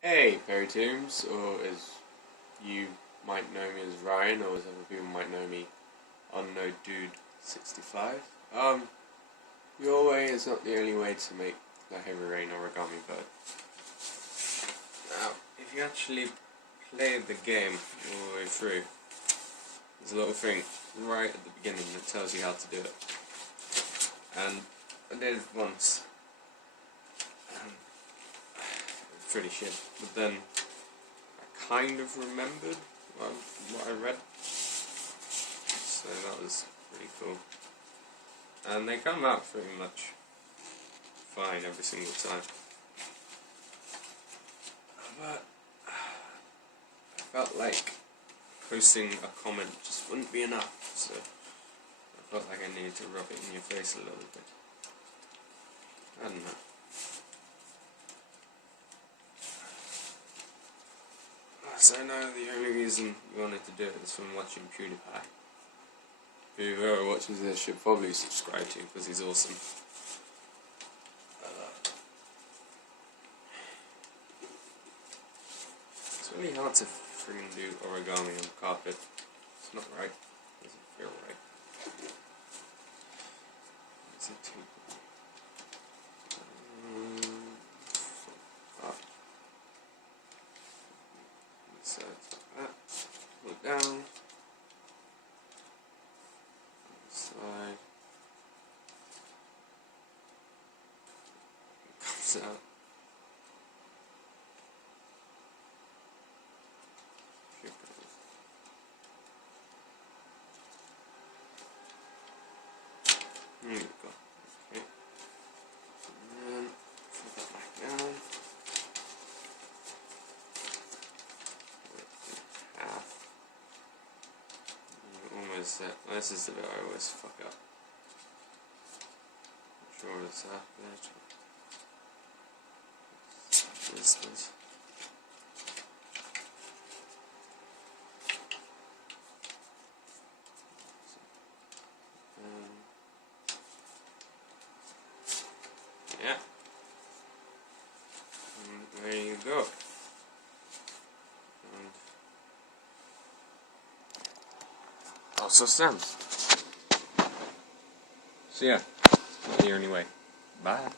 Hey, Perry Toombs, or as you might know me as Ryan, or as other people might know me, Unknown Dude 65. Your way is not the only way to make the Heavy Rain Origami bird. Now, if you actually play the game all the way through, there's a little thing right at the beginning that tells you how to do it. And I did it once, and it was pretty shit. But then I kind of remembered what I read, so that was pretty cool. And they come out pretty much fine every single time. But I felt like posting a comment just wouldn't be enough, so I felt like I needed to rub it in your face a little bit. I don't know. So now the only reason you wanted to do it is from watching PewDiePie. Whoever watches this should probably subscribe to him because he's awesome. It's really hard to freaking do origami on carpet. It's not right. It doesn't feel right. Is it too so it's like that. Look down. Side. Comes out. There we go. Okay. And then flip it back down. Half. Almost there. This is the bit I always fuck up. Not sure it's half there. This was. Yeah. And there you go. And also stems. So yeah, not the only way. Bye.